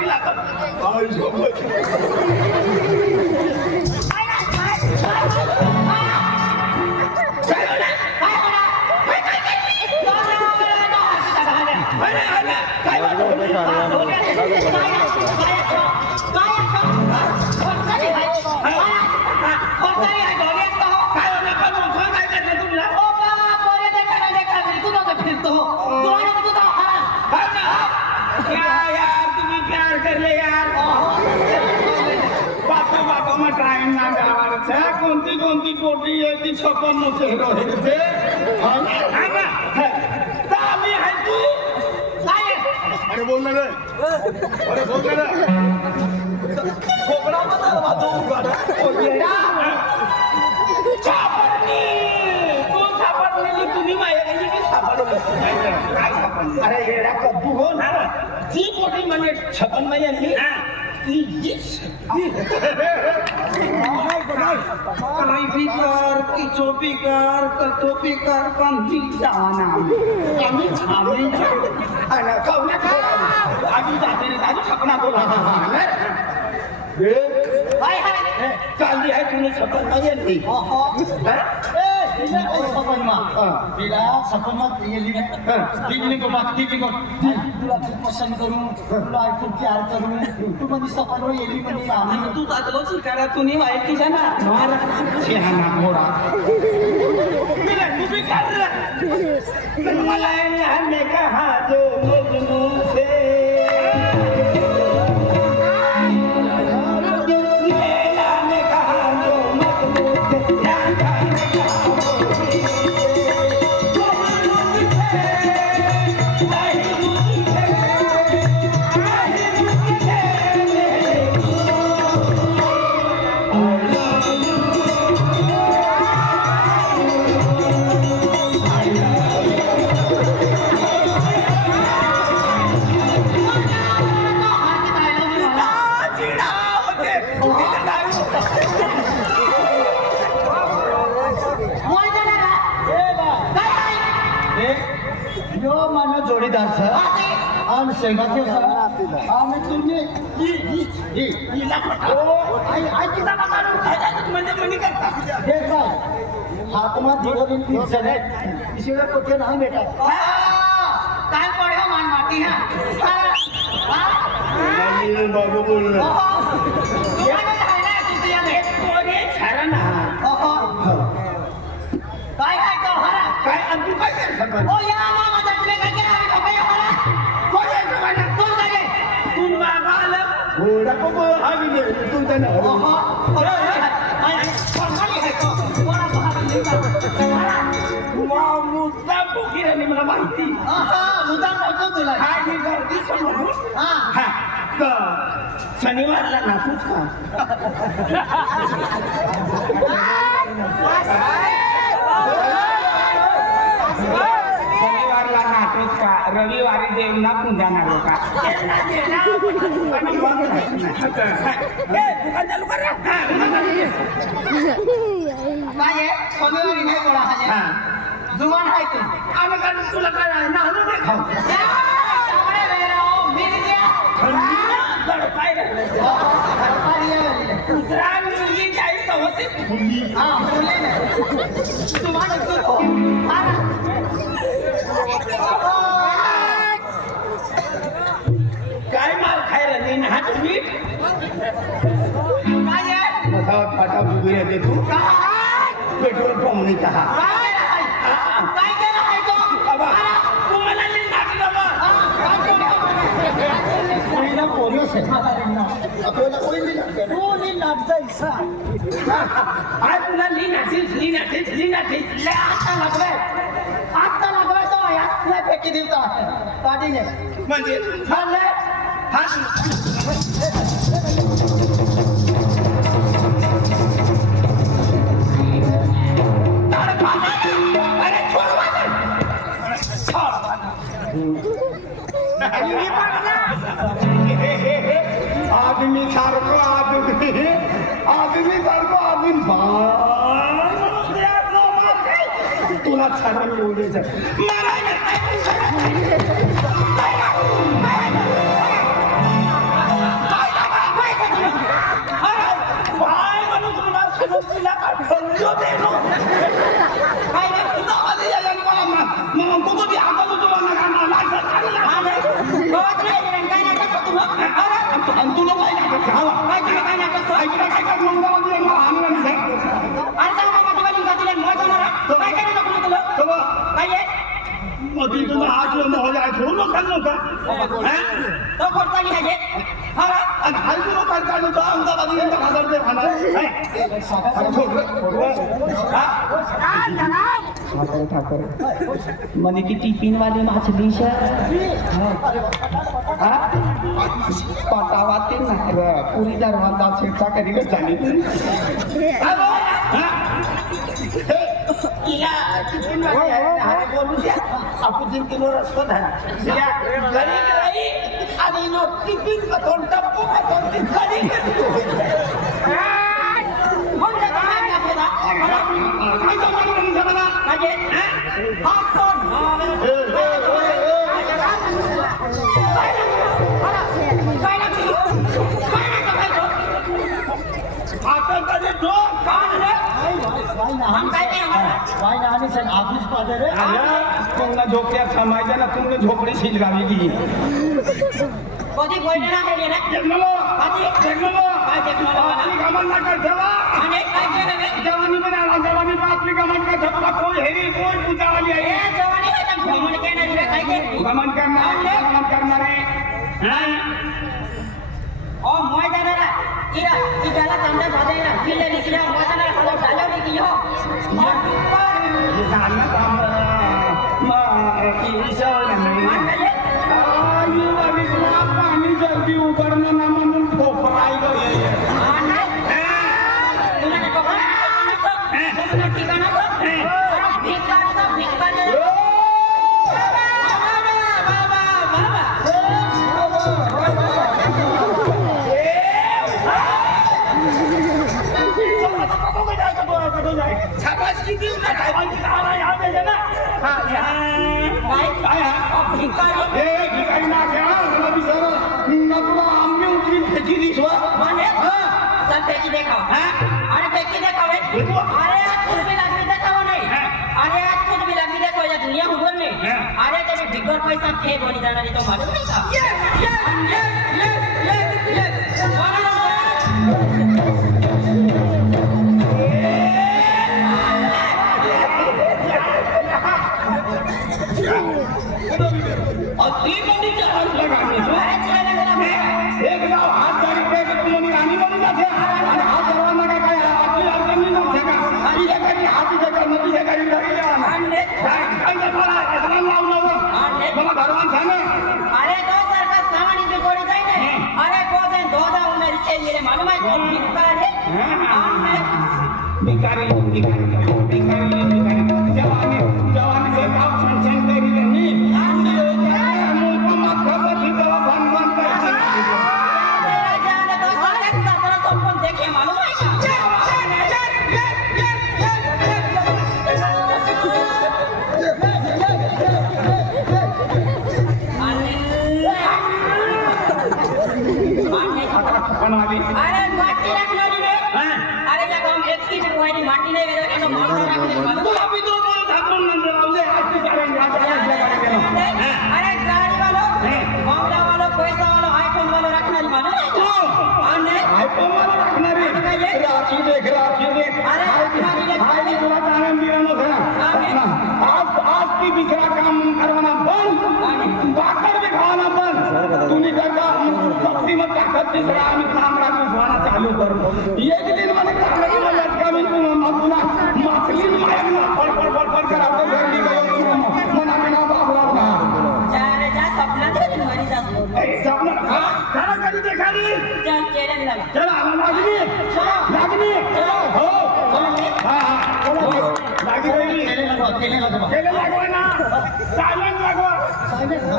पाठी लागत कोणती कोणती पोटी आहे ती छप्पन मोठे आम्ही आहे तू काय अरे बोल ना रे अरे बोल ना छोकरा सापडलेली तुम्ही माझ्या काय सापडली अरे येड्या कद्दू हो ना ती पोटी म्हणजे छप्पन महिन्यांनी काही बिकार किचो बिकार कतो बिकार कामची जाना आम्ही आधी जाते रे आधी छपना बोला काली आहे तुम्ही छपन नाही तुला खूप पसंत करू तुला खूप प्यार करू तू मध्ये सफल येली म्हणजे तू दाखलो शिकारा तुम्ही माहिती जा ना मला कहा जो मजनू थे जोडीदार सर आम शेंगाचे सर आम्ही तुम्ही हातमा दिवस 30 जण आहेत इशिवाय कुठे नाही भेटत काय पडे मान माती बाबू बोल काय काय अंतिम काय मुद्दा बोकीराने मला माहिती मुद्दा माहिती तुला काय गर्दी शनिवारला नाचूच शनिवारला नाचूच का रविवारी देवना पुंजाणार का दुकान चालू कर काय शनिवारी नाही बोला जुवान आहे तू आम्ही का तुला काय ना खाऊ काय माल खायला देईन हा तुम्ही फाटा बुगीर दे तू पेट्रोल पंप नाही का काय केलं आहे तो तुम्हाला पहिला पोलीस कोणी नाचता आज तुला आता लागलाय तो यात नाही फेकी दिवता काढीने म्हणजे आदमी सारखं आदमी तुला छान येऊ द्यायचं होती तुझा हात मोह जाय थोडं लोकांना का तो कोणता नाही आहे आणि हायू लोकांना काय होतं अहमदाबाद येऊन 1000 रुपये खाणार મને की टिफिन वाली माछली છે पटावाते ना पुरी दरवाजा छेडछा करी गं झाली इला टिफिन वाली आहे बोलू द्या आपण जिंकलो रस्ता झाला गरीब राई आणि नो टिफिन कथोन टप्पू कथोन ती खरी म्हणजे काय आपला काय जमाना जमाना म्हणजे हात कोण झोपड्या थांबायच्या ना तुम्ही झोपडी शिजगावी गेली कधी बोलले ना हे ना जवानी पण आला जवानी आपली गमन का झपला कोण हेरी कोण पूजावाली आहे गमन करणारे ओ मोय जाणारा इरा इजाला तंदा भाजायला किल्ले निकल्या वाजना खाला डालवली की हो और ये जाना काम मा की ईशान नाही आयु वाली सुना पाणी जल्दी उभरणं ना म्हणून ठोकराय गं ये तुला तो कोण ठिकाणा तो भिक्का पैसा थे बोली जाना तो मालूम नहीं था और 3 मिनट के हाथ लगाने एक गाव हात गाडी पे तुम्ही आणि म्हणून जाते आणि हात दरवाजा काय आपली अडचण नाही नव्हते का आणि एकाने हाती जगा नदी जगारी घरी जा काय मला असं लावलं मला घरवान सांग अरे तो सरकार सामानी पे कोड़ी जाए नहीं अरे को दिन दोदा उन्हें रिचे मेरे मालूम है तो भिकारी जवानी से काम संचन करी नहीं अरे माटी रखलोली में अरे या काम एक की कोई माटी नहीं वेदा तो माटी रखले तो अभी तो बोल ठाकुर नंदन रावले आज की करेंगे आज अरे गाड़ी वालों मामला वालों पैसा वालों आईफोन वालों रखना मानो आईफोन वाला रखना रे राखी देख अरे हाय तुला कारण दिरानो खरा आज की बिखरा काम करवाना बंद बाकर दिखाना बंद तुम्ही करता शक्ती मत ताकद दिसरा आम्ही काम राखू होना चालू कर एक दिन મને કામની મદદ કમી મતુના માછલી માયના ફળ कर आपल्या घर निघालो मना मना बाबला चार जा सपना दे मरी जा ए सपना खरा कधी देखाली चल केले निघाला चला लागली चलो हो हां चलो लागी रही केले लागवा ना सायलेंट लागवा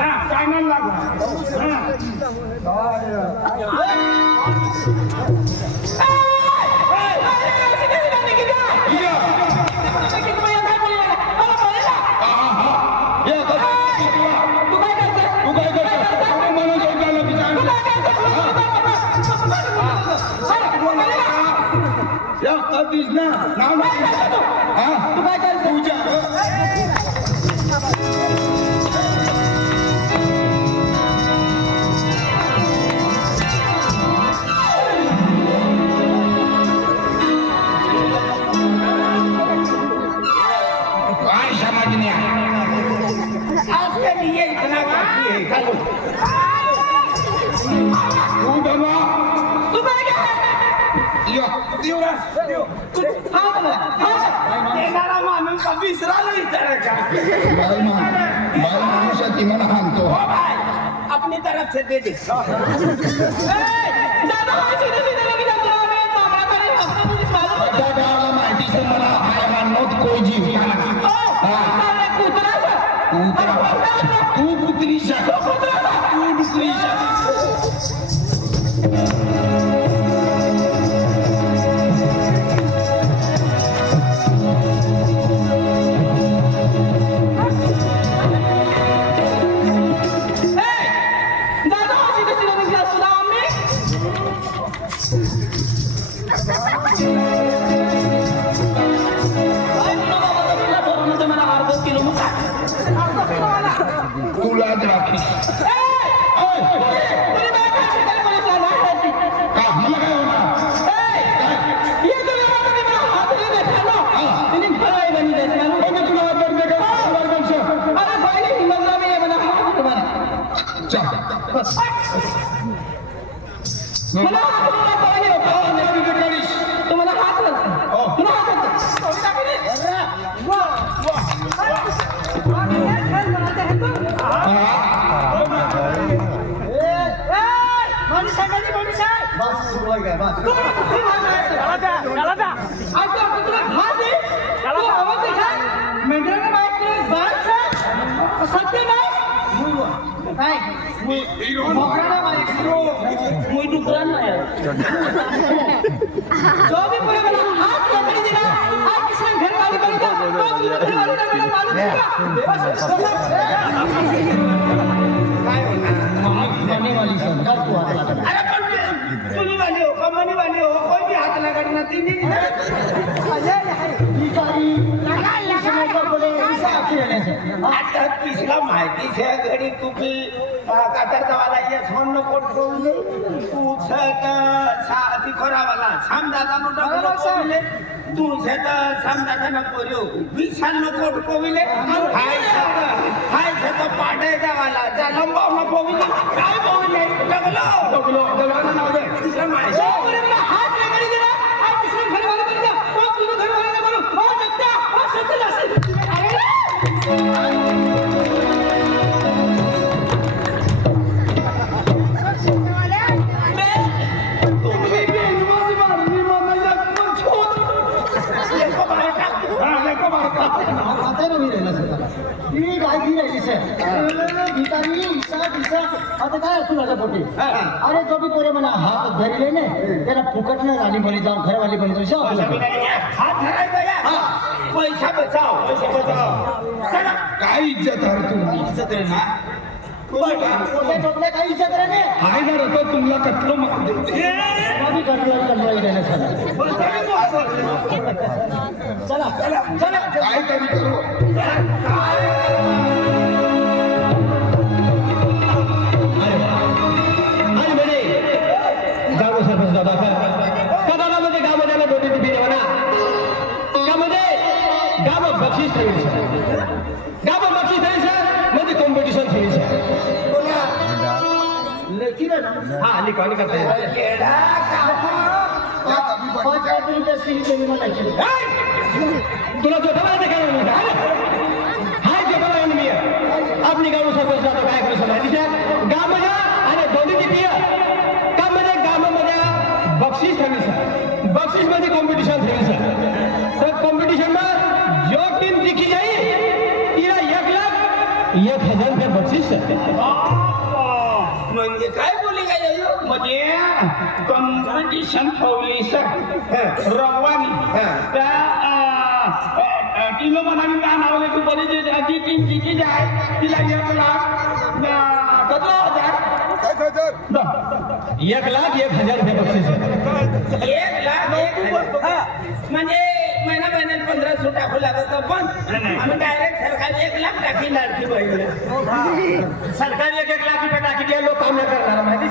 हां सायलेंट लागवा ना नाव हां तू काय कर पूजा काय समजण्या आज उदमा या येणारा माणूस का विसरायला विचारायचा बाई माणूस ती मला हाणतो हो भाई अपनी तरफ से दे दे त्या गावाला माहिती से मला हायवानात कोई जीव तू कुत्री तुला राखी मला काय तुम्हाला जो भी पूरे बना हाथ पकड़ देना आप किसी घर वाले बनेगा तो घर वाले का मालूम अरे पण तुम्ही वाले हो कमानी वाले हो कोई भी हाथ लगा ना तीन आता तिसरा माहिती છે ઘડી તું કાતર દવાલા ये फोन નો કોડ કોલે તું છે કે સાથી ખરાવાલા સામદાદાનો ડબલો કોલે તું છે કે સામદાદાનો કોર્યો વિશાલ નો કોડ કોલે હાય છે તો પાડે દવાલા જા લંબાવનો કોલે काय બોલે ડબલો દવાના નાવ દે तिसरा माहिती हाथ पकड़ देना आप किसी घर वाले बनेगा तो तुम्हें घर वाले का मालूम और लगता और सत्य अरे जो भी पोरे मला हात धरले ने त्याला फुकट न झाली म्हणे जाऊन घरवाली बनी तुझ्या हाथ धराय गया पैसा बचाओ चला काय इज्जत आहे तुम्ही इज्जत रे ना छोटे छोटे काही इज्जत रे ने हाय ना रतो तुमला कटलो मग कभी कंट्रोल देणे चला चला चला काय तरी करू बक्षीस म्हणजे कॉम्पिटिशन हा लिखा तुला जोताला हाय जोताला मी आपली गाव सरपंच जातो काय करू शकतो गावामध्ये आणि दोन्ही पिय कामध्ये गावामध्ये बक्षीस ठेवायचं बक्षीस मध्ये कॉम्पिटिशन ठेवायचं तर कॉम्पिटिशन में जो टीम जिंकी जाईल तिला 1,00,000 रुपये बक्षीस म्हणजे काय बोली काय म्हणजे कॉम्पिटिशन ठेवली सर रवानी त्या टीम म्हणाली का नावले तू बरी जी टीम जिंकी जाय तिला 1,00,000 रुपये बक्षीस 1,00,000 म्हणजे महिन्यात 15 सुट्या खुला पण आम्ही डायरेक्ट सरकार 1,00,000 टाकी लाडकी पाहिजे सरकारी 1,00,000 रुपये टाकी लोक काम नाही करणार माहिती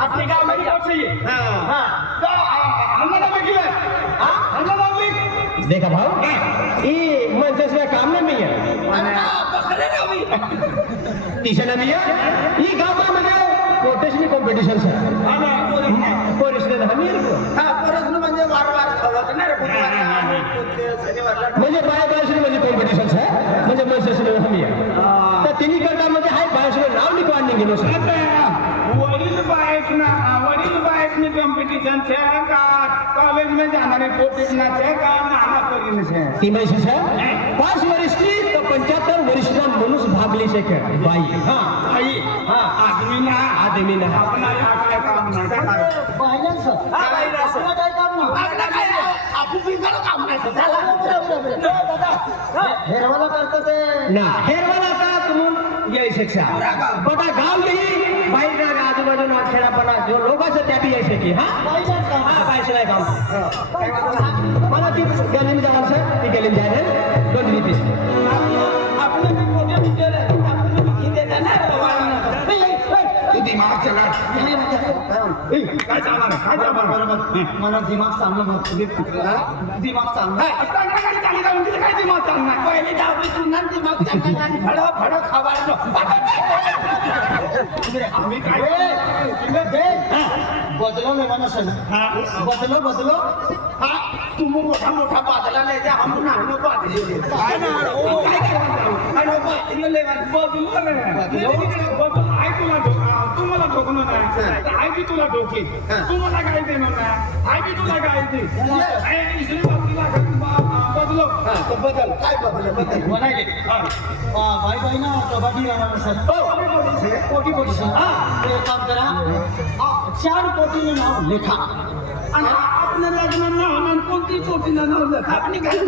आपली गाव देखा भाऊ ये मनसे काम नहीं है तिसऱ्या नंबर ही गावामध्ये पोटेशनी कॉम्पिटिशन सर पोरेशने हमी हा प्रश्न म्हणजे वारंवार खवत नाही रे, बुधवारला, शनिवारला. म्हणजे बायश्री म्हणजे कॉम्पिटिशन सर म्हणजे मैसेशने हमी आहे तर तिन्ही करतामध्ये हाय बायश्री नाव निघवाने गेलो सर वडील बायसनी कॉम्पिटिशन છે का कॉलेज में जाणारे पोटीना છે का नाना करीन છે ती म्हणजे सर 5 वर्षी तर 75 वर्षाचा माणूस भागली शके बाई हा आई हा आदमी ना आपला या काय काम नाही करणार. पाहिलं सर हा, पाहिलं सर. आपलं काय काम नाही आपलं काय आपण बिनकामाचं काम नाही सर. चला. हेरवाला करतं ते ना हेरवाला का तुम्ही येऊ शकता बटा गाव गेली बाहेर आजूबाजूला खेळापणा जो लोक असतात त्या बी येऊ शके हा पाहिलं का हा पाहिजे नाही काम मला ती गॅलीन जाणार सर ती गॅलीन जाणार दोन रीती आपलं बी मोठे विचार आहे. आपलं बी हिंदी आहे ना, तर वाढणार. तू दिमाग चला काय चालणार मला दिमाग चांगलं दिमाग चांगलं काय दिमाग चालणार पहिली दहावी तुला दिमाग चांगला आणि फडं खवाडलं. आम्ही काय बदलो नाही म्हणा सर बदलो हा, तुम्ही मोठा मोठा बादला नाही द्या, हम नानो बादले. काय ना काय करणार? नानो बादले तुम्हाला ठोकणं नाही आहे की तुला ठोकी तुम्हाला काय देणार नाही आहे की तुला काय दे इसली बातमीला बदलो बदल काय बदल म्हणाले बाई ना कबड्डी राहणार सर पोटी सर एक काम करा 4 पोटीने नाव लेखा आणि आपल्या लग्न न होणार कोणती पोटी न आपली काय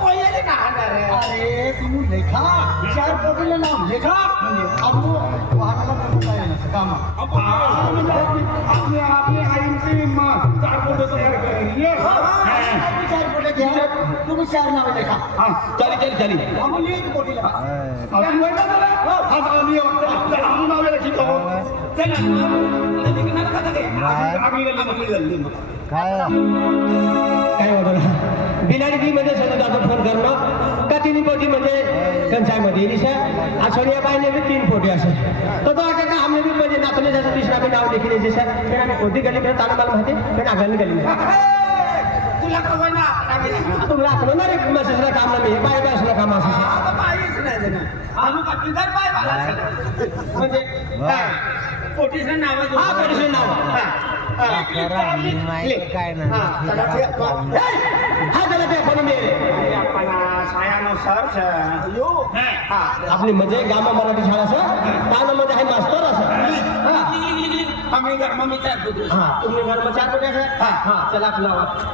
पोयाले ना हाणार आहे. अरे तुम्ही लेखा 4 पोटीने नाव लेखा अब वाहनाला बनवून जाईल काम आपली आईची चार पोटे तयार करेल 4 पोटे घ्या तुम्ही 4 नावे लेखा चाली आम्ही 1 पोटी लेखा काय होतं बिलाडी मध्ये सगळं दादा फोन करणं का 3 पोटी म्हणजे कंचायमध्ये निशा सोनिया बाईने बी 3 पोटी असेल तर तो आता का आम्ही बी म्हणजे नाचले जायचं तिसरा बी नाव देखील यायचे सर पण आम्ही कोणती गली करत आलं मला माहिती पण आगामी गली तुला खबर ना तुम्हाला असलं ना रे मेसेजला काम नाही हे बाय बाय असलं काम असं आता पाहिजेच नाही देणार. आम्ही का बिगर पाय बाळा म्हणजे काय पोटीचं नाव आहे. हा पोटीचं नाव. काय नाही हा त्याला ते आपण मिळेल आपली म्हणजे गामा मराठी शाळा सर तानामध्ये आहे मास्तर असं आम्ही मम्मी चार हा तुम्ही कर्मचार कुठे असं हा चला आपला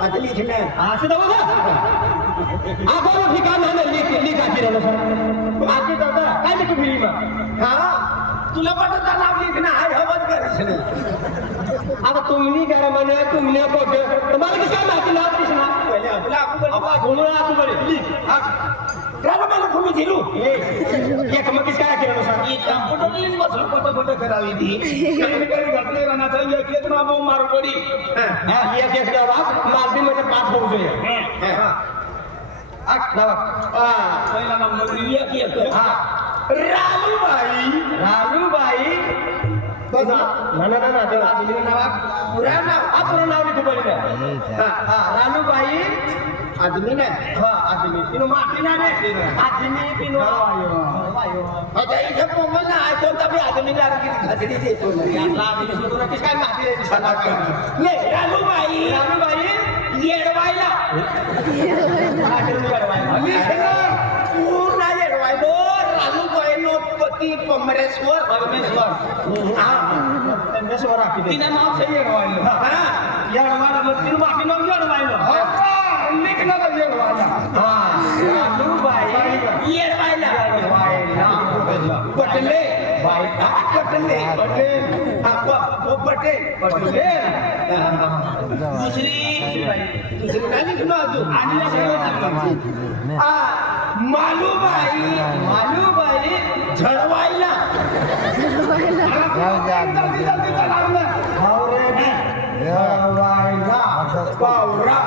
आता लिखणे असं जाऊ आपण ठिकाण आहे लिख आखी राहिलो सर आखी दादा काय ते तुम्ही हा तुला वाटत नाव लिखणं आहे हवंच करायचं. आता तुम्ही करा म्हणे तुम्ही पोट तुम्हाला कसं माहिती ना कृष्णा पहिले आपला आपण बोलू आपू बरे त्याला मला तुम्ही दिलू एक मग काय केलं सर ही कम्प्युटर लिंक बसून पट करावी ती घातले राहणार एक नाव मारपडी एक एक मालदी मध्ये 5 होऊ જોઈએ पहिला नंबर एक रालूबाई बघा म्हणा ना ते आधुनिक नाव पुरा नाव लिखू पडले रालूबाई आदमी नाही हा आदमी तिनो माटी ना रे आदमी तिनो आता इथे पोंगल ना आहे कोणता बी आदमी ना किती खचडी देतो ना यातला आदमी सुद्धा किस काय माटी रे दिसला ले रालूबाई येडवायला पूर्ण येडवायलो रालूबाईनो पती परमेश्वर परमेश्वर आखी दे तिनं नाव सही येडवायलो येडवायला मग तिनो माटी नाव येडवायला येडवायला पटले पटले दुसरी काय लिखलो अजून मालूबाई झडवायला पावरा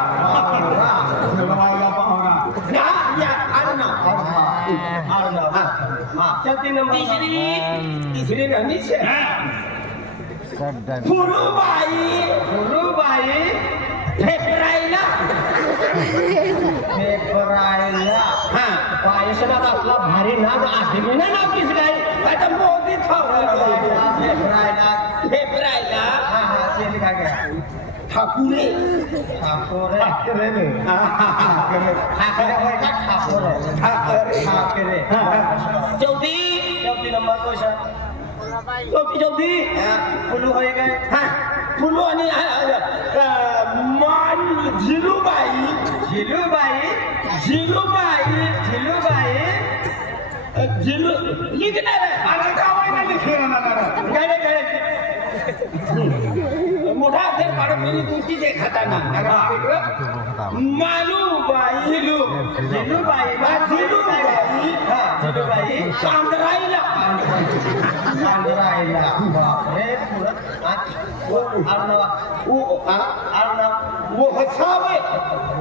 चलते नंबर तिसरी नंदी છે फुलूबाई फेफरायला हा पायसनात आपला भारी नाद आहे ना नक्कीच काय आता मोदी फेफरायला ठाकुरे चौथी नंबर चौथी फुलू होय काय फुलू आणि मान झिलूबाई लिखणार मोठा असेल काढून मी तुझी ते खाताना झिलूबाई चांदराईला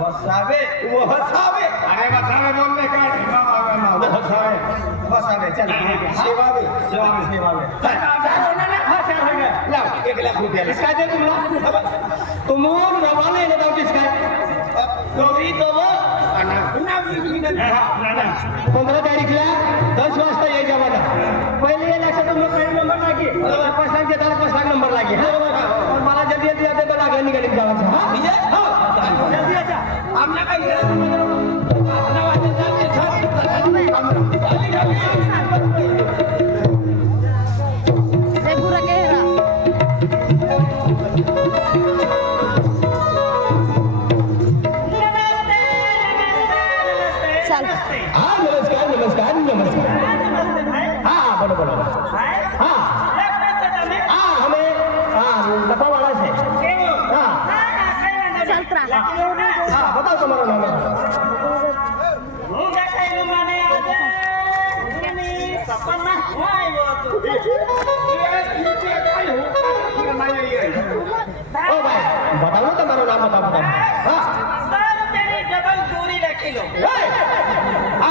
वसावे अरे बसावे बोलले काय वसावे चल सेवावे लाव 1 लाख रुपये काय ते तुम्हाला तुम्हाला रवाना येणं जाऊ काय गौरी तो 15 तारीखला 10 वाजता यायच्या मला पहिले या लक्षात काही नंबर लागे 5 लाख देताना 5 लाख नंबर लागे मला जल्दी येते मला गाडी गाडीत जायचं जल्दी यायचा आमना काही Segura que era. चल हा नमस्कार हा बरोबर हाँ हमें लता वाला से हाँ चल त्रा हाँ बताओ तुम्हारा नाम ओ भाई बताओ ना तुम्हारा नाम बताओ हाँ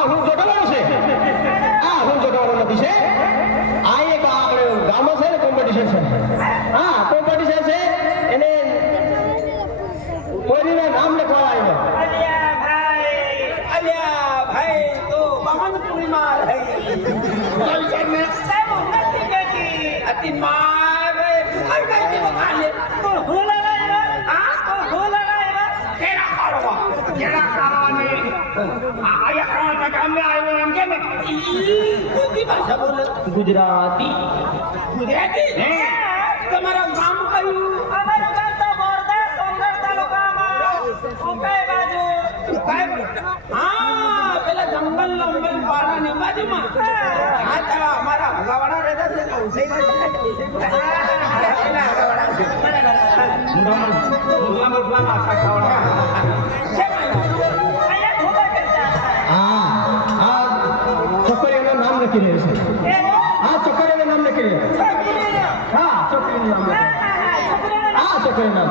હું જોડાવાનો છે હું જોડાવાનો નથી છે આ એક આપણે ગામમાં છે ને કોમ્પિટિશન છે હા કોમ્પિટિશન છે એને કોઈના નામ લખવા આવ્યો अलिया भाई तो बहन पूर्णिमा है अति मार हर कहीं भी बखाले तो हो लगाएगा तेरा कारवा ने आया खाना काम में आए हुए हम क्या में कोई भाषा बोले गुजराती તમારા ગામ કયું અમારું ગામ તો બોરદા સોંગર તાલુકામાં ઉકાઈ બાજુ હા પેલા જંગલ લંબલ પાડાની બાજુમાં હા તો અમારા હગાવાડા રહેતા છે ને ઉસઈ છોકરીઓનું નામ લખી રહ્યું છે હા છોકરીઓનું નામ લખી રહ્યું હા છોકરીનું નામ હા છોકરીનું નામ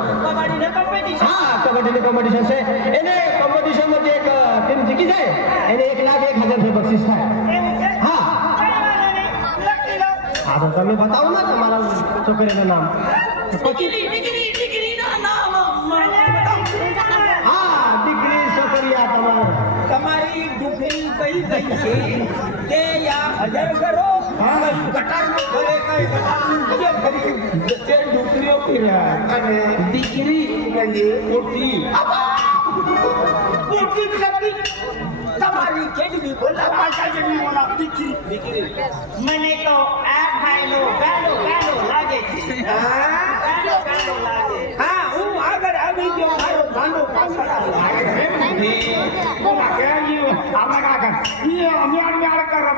હા કબડ્ડીની કોમ્પિટિશન છે એને કોમ્પિટિશનમાં જે એક ટીમ જીતી જાય એને 1,01,000 રૂપિયા બક્ષિસ થાય હા હા તો તમે બતાવો ને તમારા છોકરીનું નામ હા દીકરી છોકરીયા તમારા તમારી દુખી કઈ કઈ છે તે યા હજાર કરો કટાર ભલે કઈ કટાર ફરી તે દુખરીઓ પીરા અને દીકરી મોટી મોટી શક્તિ તમારી કેડવી બોલા પાછા જેવી બોલા દીકરી મને તો આ ભાઈનો ગાડો લાગે છે ગાડો લાગે હા હું આગળ આવી ગયો મારો ગાંડો પાછળ લાગે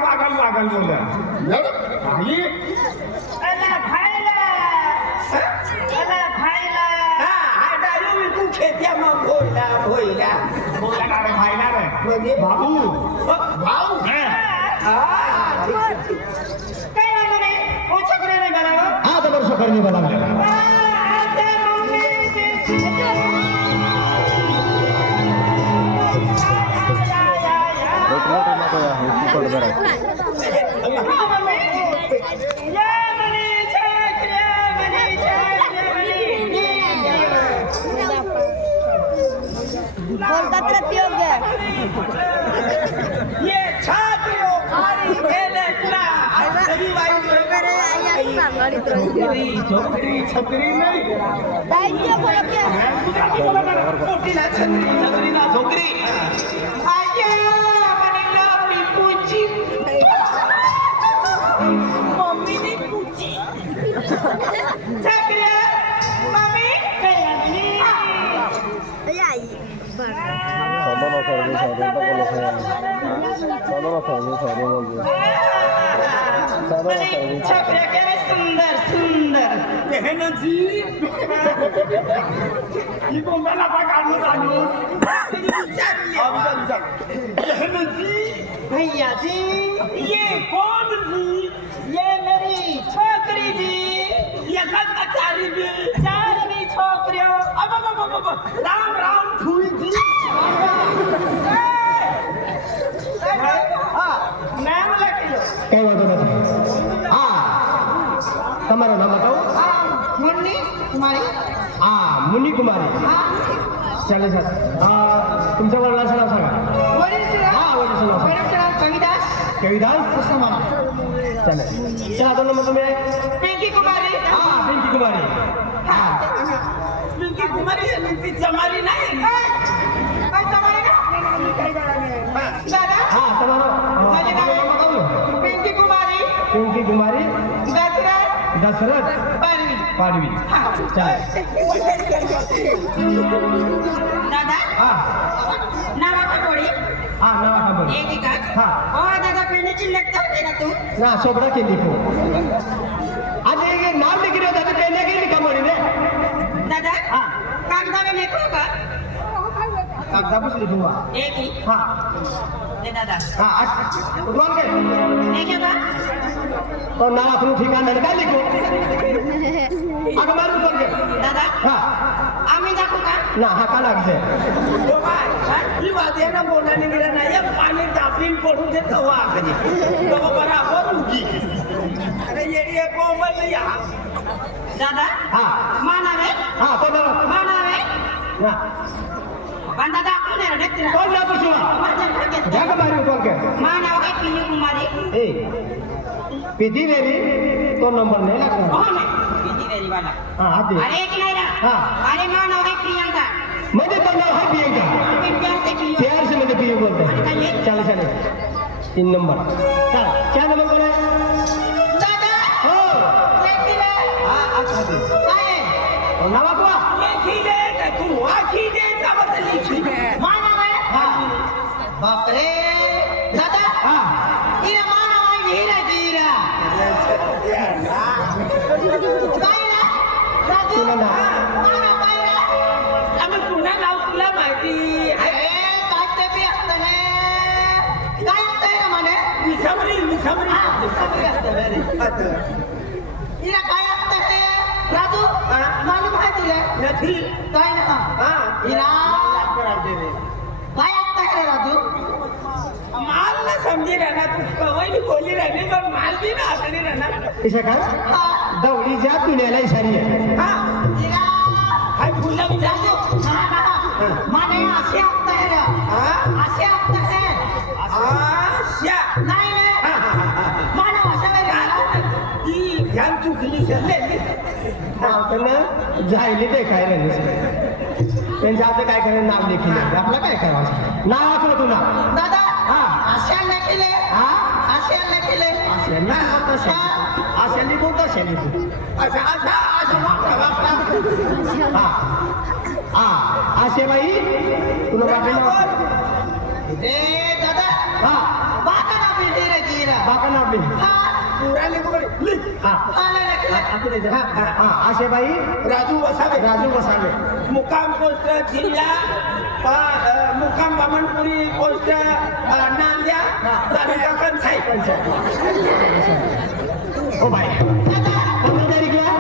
पागल बोल बाबू हाँ तो बरसों करने वाला Hola. छोकरी छत्री नाही मोठीला छत्री ना छोकरी मम्मीने पूछी सुंदर सुंदर बहन जी ही बोंबाला पाय काढून आणून बहन जी भैया जी ये कौन जी ये मेरी छोकरी जी ये चारी भी छोकरियों अब राम राम फूल जी नाम लखी કઈ વાંધો નથી હા તમારું નામ બતાવો मुन्नी कुमारी હા मुन्नी कुमारी चालेल सर तुमच्या वडिलांचं नाव सांगा हा वडिलांचं नाव सांगा कविदास कविदास चालेल चला दोन नंबर तुम्ही पिंकी कुमारी हा पिंकी कुमारी हा पिंकी कुमारी पिंकी जमारी नाही काय जमारी ना दादा હા તમારો माझे नाव બતાવો पिंकी कुमारी पिंकी कुमारी दसरथ दशरथ पारवी पाडवी चालेल दादा हा नावाचा कोडी हा नावा खबर एक का हा ओ दादा पेंडीची लेखता होते ना तू ना सोबडा केली हो आज एक नाव लिखिले होते ते पेने गेली का म्हणले दादा हा कागदावर लेखो का कागदाबस लिखू एक ही हा ये दादा हा उठवाल के लेखे का तो नाव आपलं ठिकाण आहे काय लिखू अगं मारू उठवाल के दादा हा आम्ही दाखवू का ना हा का लागते हो काय ही वाद्य ना बोलणं निघालं नाही या पाणी दाबीन पडून देत हवा कधी तो बराबर उगी अरे येडी कोमल या दादा हा मानावे हा तो नाव मानावे ना पण दादा आपण रे कोण नाव पुसवा या का मारू उठवाल के मानावे पिंकी कुमारी ए पिती देवी तो नंबर नाही लागणार हो नाही किती वेरी वाला हा आते अरे एक नाही ना हा अरे मानावे प्रियंका म्हणजे तो नाव है प्रियंका आम्ही प्यार से प्रिय प्यार से मुझे पियो बोलते हैं चलो चलो 3 नंबर चल क्या नंबर बोले दादा हो लेखिले हा अच्छा दे काय नावा को लेखिले का तू वाची दे का बदल लिखी मानावे हा बाप रे दादा हा इरा मानावे वीरा जीरा काय ना राजू तुला ना माना पायरा आम्ही पुन्हा नाव तुला माहिती अरे काय ते बी असतं हे काय असतं हे म्हणे विसमरी विसमरी असतं रे इरा काय असतं हे राजू मालूम आहे तुला नाही काय ना इरा काय असतं हे राजू माल ना समजी रहना तू कवई बोली रहनी पर माल भी ना आकड़ी रहना इसे का दौड़ी जा दुनियाला इशारी है हाँ इरा काय फुला भी जातो माने असे असतं हे असे असतं हे आशा नाही नाही मानव असं ती ध्यान चुकली सल्ले त्यांना जायले ते काय नाही त्यांच्या आता काय करायचं नाव देखील आपलं काय करायचं नाव आपलं तुला दादा हा आशा केले हा आशा केले आशा कोणता शैली तू अशा अशा अशा हा हा आशेबाई तुला बाकी नाव रे दादा हा बाका ना पिटी रे जीरा बाका नाव आपली हा पुरा लिखो लिख हा आले रे आपले हा हा आशेबाई राजू वसावे राजू वसावे मुकाम पोस्ट जिल्हा मुकाम बामणपुरी पोस्ट नांद्या तालुका कंसाई ओ भाई 15 तारीखला